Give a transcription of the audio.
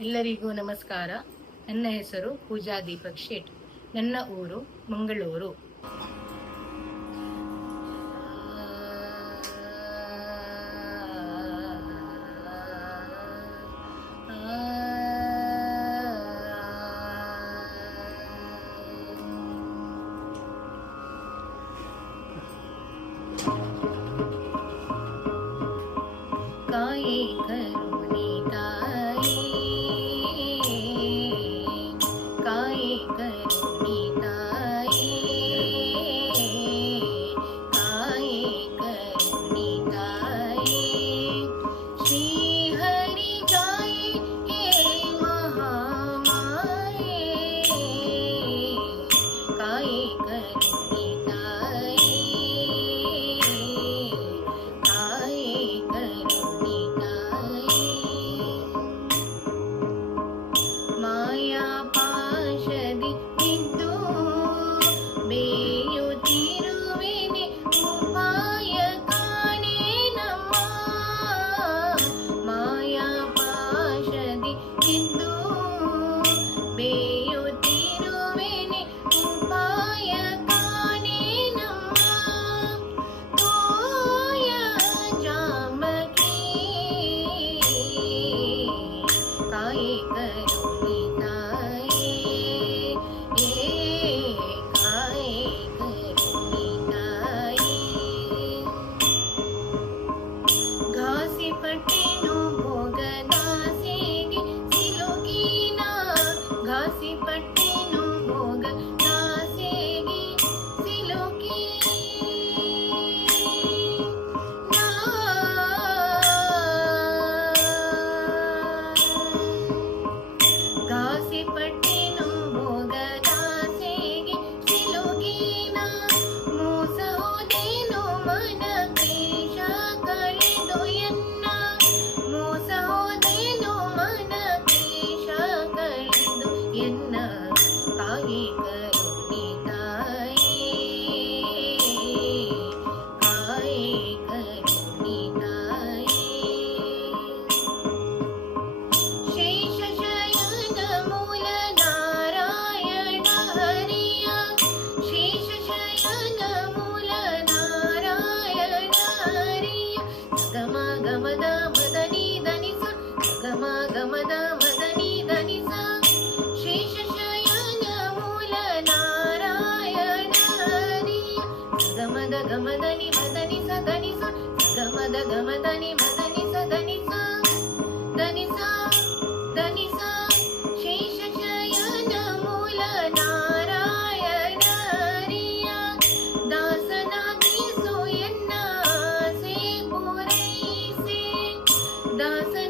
ಎಲ್ಲರಿಗೂ ನಮಸ್ಕಾರ. ನನ್ನ ಹೆಸರು ಪೂಜಾ ದೀಪಕ್ ಶೇಟ್. ನನ್ನ ಊರು ಮಂಗಳೂರು. ಕಾಯಿ ಕರು night. Doesn't